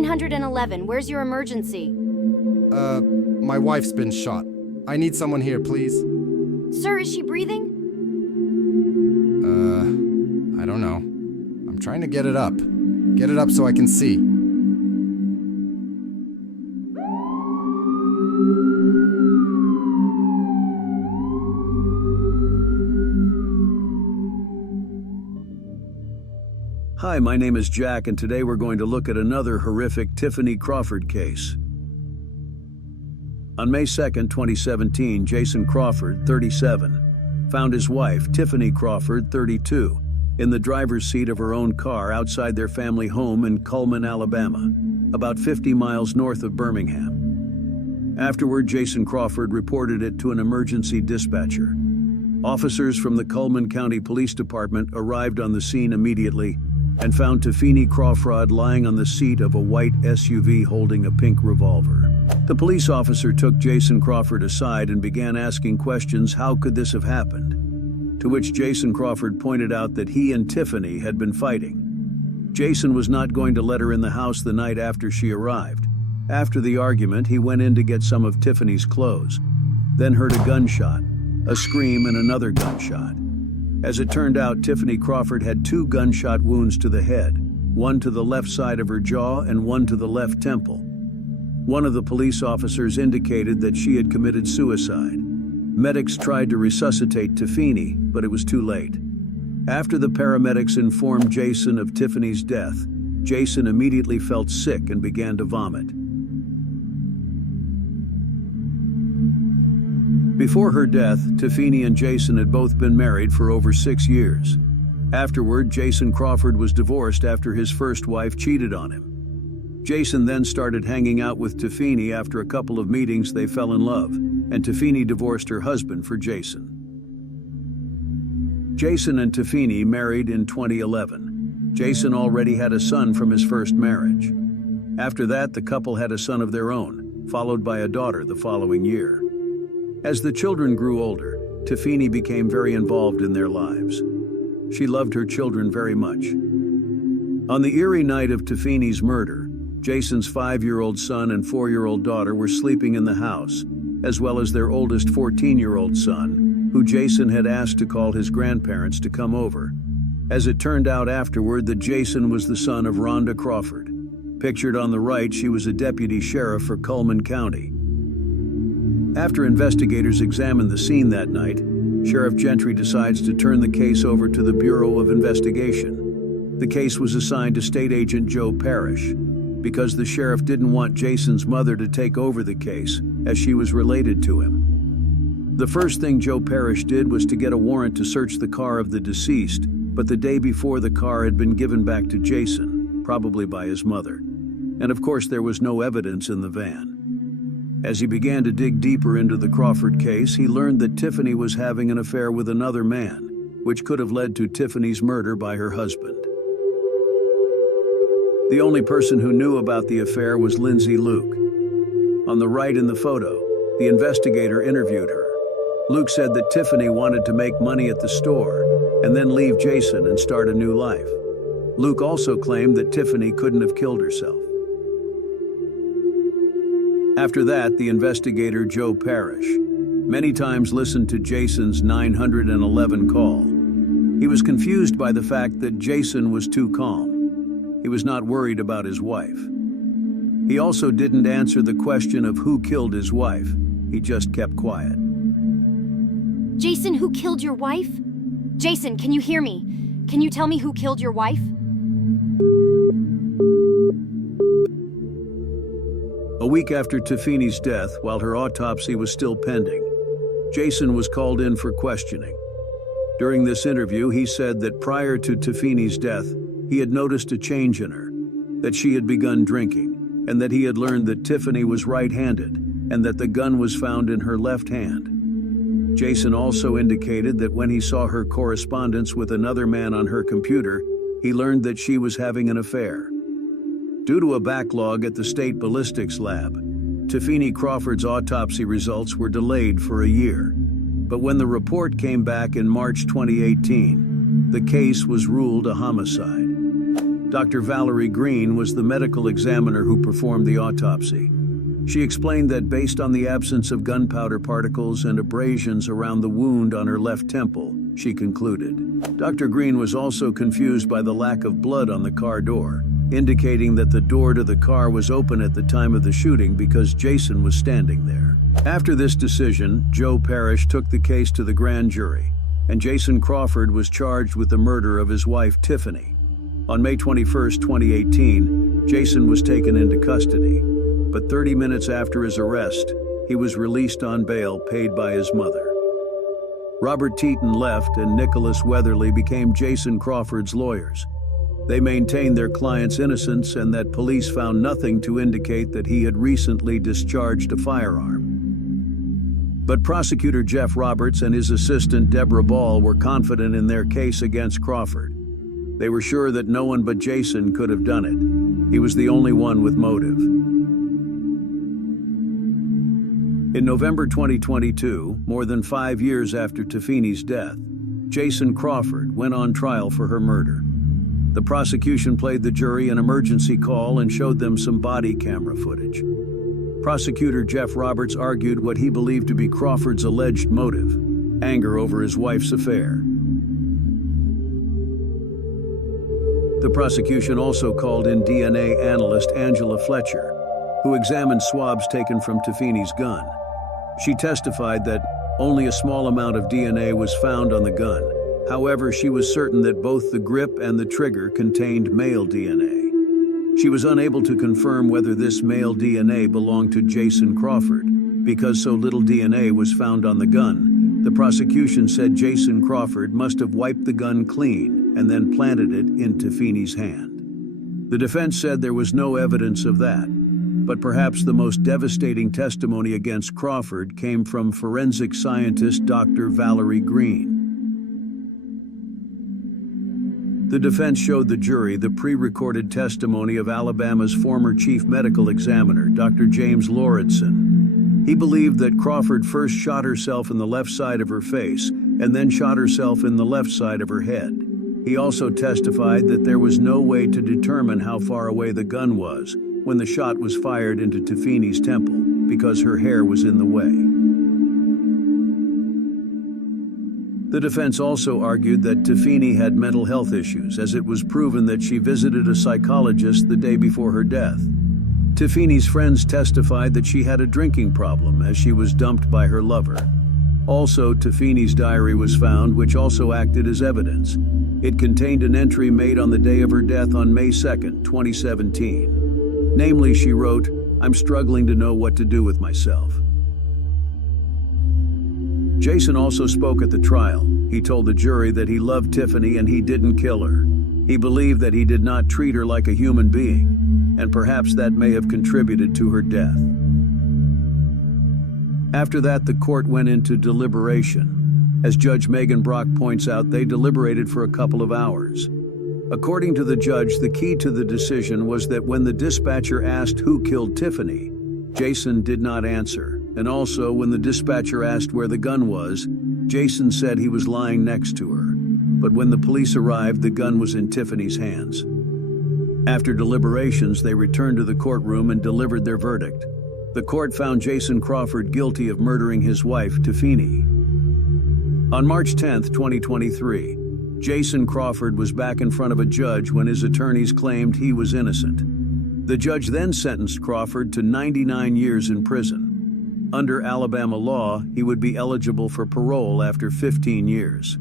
911, where's your emergency? My wife's been shot. I need someone here, please. Sir, is she breathing? I don't know. I'm trying to get it up. Get it up so I can see. Hi, my name is Jack, and today we're going to look at another horrific Tiffiny Crawford case. On May 2nd, 2017, Jason Crawford, 37, found his wife, Tiffiny Crawford, 32, in the driver's seat of her own car outside their family home in Cullman, Alabama, about 50 miles north of Birmingham. Afterward, Jason Crawford reported it to an emergency dispatcher. Officers from the Cullman County Police Department arrived on the scene immediately and found Tiffini Crawford lying on the seat of a white SUV holding a pink revolver. The police officer took Jason Crawford aside and began asking questions. How could this have happened? To which Jason Crawford pointed out that he and Tiffiny had been fighting. Jason was not going to let her in the house the night after she arrived. After the argument, he went in to get some of Tiffany's clothes, then heard a gunshot, a scream, and another gunshot. As it turned out, Tiffiny Crawford had 2 gunshot wounds to the head, one to the left side of her jaw and one to the left temple. One of the police officers indicated that she had committed suicide. Medics tried to resuscitate Tiffiny, but it was too late. After the paramedics informed Jason of Tiffany's death, Jason immediately felt sick and began to vomit. Before her death, Tiffiny and Jason had both been married for over 6 years. Afterward, Jason Crawford was divorced after his first wife cheated on him. Jason then started hanging out with Tiffiny. After a couple of meetings, they fell in love, and Tiffiny divorced her husband for Jason. Jason and Tiffiny married in 2011. Jason already had a son from his first marriage. After that, the couple had a son of their own, followed by a daughter the following year. As the children grew older, Tiffiny became very involved in their lives. She loved her children very much. On the eerie night of Tiffiny's murder, Jason's 5-year-old son and 4-year-old daughter were sleeping in the house, as well as their oldest 14-year-old son, who Jason had asked to call his grandparents to come over. As it turned out afterward that Jason was the son of Rhonda Crawford. Pictured on the right, she was a deputy sheriff for Cullman County. After investigators examined the scene that night, Sheriff Gentry decides to turn the case over to the Bureau of Investigation. The case was assigned to State Agent Joe Parrish, because the sheriff didn't want Jason's mother to take over the case, as she was related to him. The first thing Joe Parrish did was to get a warrant to search the car of the deceased, but the day before, the car had been given back to Jason, probably by his mother. And of course, there was no evidence in the van. As he began to dig deeper into the Crawford case, he learned that Tiffiny was having an affair with another man, which could have led to Tiffany's murder by her husband. The only person who knew about the affair was Lindsay Luke. On the right in the photo, the investigator interviewed her. Luke said that Tiffiny wanted to make money at the store and then leave Jason and start a new life. Luke also claimed that Tiffiny couldn't have killed herself. After that, the investigator Joe Parrish many times listened to Jason's 911 call. He was confused by the fact that Jason was too calm. He was not worried about his wife. He also didn't answer the question of who killed his wife. He just kept quiet. Jason, who killed your wife? Jason, can you hear me? Can you tell me who killed your wife? A week after Tiffiny's death, while her autopsy was still pending, Jason was called in for questioning. During this interview, he said that prior to Tiffiny's death, he had noticed a change in her, that she had begun drinking, and that he had learned that Tiffiny was right-handed, and that the gun was found in her left hand. Jason also indicated that when he saw her correspondence with another man on her computer, he learned that she was having an affair. Due to a backlog at the state ballistics lab, Tiffini Crawford's autopsy results were delayed for a year. But when the report came back in March 2018, the case was ruled a homicide. Dr. Valerie Green was the medical examiner who performed the autopsy. She explained that based on the absence of gunpowder particles and abrasions around the wound on her left temple, she concluded. Dr. Green was also confused by the lack of blood on the car door, indicating that the door to the car was open at the time of the shooting because Jason was standing there. After this decision, Joe Parrish took the case to the grand jury, and Jason Crawford was charged with the murder of his wife, Tiffany. On May 21, 2018, Jason was taken into custody, but 30 minutes after his arrest, he was released on bail paid by his mother. Robert Teton left and Nicholas Weatherly became Jason Crawford's lawyers. They maintained their client's innocence and that police found nothing to indicate that he had recently discharged a firearm. But prosecutor Jeff Roberts and his assistant Deborah Ball were confident in their case against Crawford. They were sure that no one but Jason could have done it. He was the only one with motive. In November 2022, more than 5 years after Tiffini's death, Jason Crawford went on trial for her murder. The prosecution played the jury an emergency call and showed them some body camera footage. Prosecutor Jeff Roberts argued what he believed to be Crawford's alleged motive: anger over his wife's affair. The prosecution also called in DNA analyst Angela Fletcher, who examined swabs taken from Tiffini's gun. She testified that only a small amount of DNA was found on the gun. However, she was certain that both the grip and the trigger contained male DNA. She was unable to confirm whether this male DNA belonged to Jason Crawford. Because so little DNA was found on the gun, the prosecution said Jason Crawford must have wiped the gun clean and then planted it in Tiffini's hand. The defense said there was no evidence of that, but perhaps the most devastating testimony against Crawford came from forensic scientist Dr. Valerie Green. The defense showed the jury the pre-recorded testimony of Alabama's former chief medical examiner, Dr. James Lauritsen. He believed that Crawford first shot herself in the left side of her face and then shot herself in the left side of her head. He also testified that there was no way to determine how far away the gun was when the shot was fired into Tiffini's temple because her hair was in the way. The defense also argued that Tiffini had mental health issues, as it was proven that she visited a psychologist the day before her death. Tiffini's friends testified that she had a drinking problem as she was dumped by her lover. Also, Tiffini's diary was found, which also acted as evidence. It contained an entry made on the day of her death on May 2, 2017. Namely, she wrote, "I'm struggling to know what to do with myself." Jason also spoke at the trial. He told the jury that he loved Tiffini and he didn't kill her. He believed that he did not treat her like a human being, and perhaps that may have contributed to her death. After that, the court went into deliberation. As Judge Megan Brock points out, they deliberated for a couple of hours. According to the judge, the key to the decision was that when the dispatcher asked who killed Tiffini, Jason did not answer. And also, when the dispatcher asked where the gun was, Jason said he was lying next to her. But when the police arrived, the gun was in Tiffini's hands. After deliberations, they returned to the courtroom and delivered their verdict. The court found Jason Crawford guilty of murdering his wife, Tiffini. On March 10, 2023, Jason Crawford was back in front of a judge when his attorneys claimed he was innocent. The judge then sentenced Crawford to 99 years in prison. Under Alabama law, he would be eligible for parole after 15 years.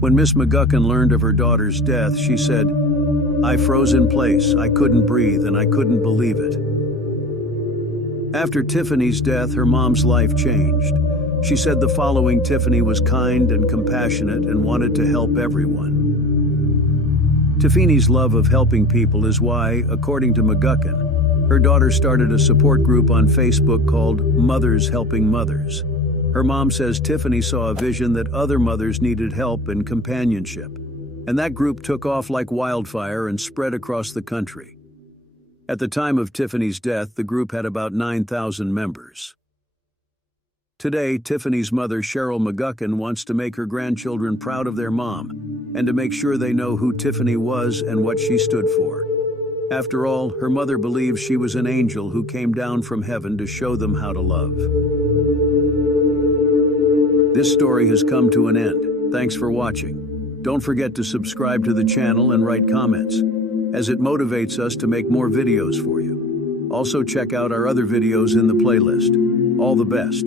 When Miss McGuckin learned of her daughter's death, she said, "I froze in place, I couldn't breathe, and I couldn't believe it." After Tiffini's death, her mom's life changed. She said the following: Tiffini was kind and compassionate and wanted to help everyone. Tiffini's love of helping people is why, according to McGuckin, her daughter started a support group on Facebook called Mothers Helping Mothers. Her mom says Tiffini saw a vision that other mothers needed help and companionship, and that group took off like wildfire and spread across the country. At the time of Tiffini's death, the group had about 9,000 members. Today, Tiffini's mother, Cheryl McGuckin, wants to make her grandchildren proud of their mom and to make sure they know who Tiffini was and what she stood for. After all, her mother believed she was an angel who came down from heaven to show them how to love. This story has come to an end. Thanks for watching. Don't forget to subscribe to the channel and write comments, as it motivates us to make more videos for you. Also check out our other videos in the playlist. All the best.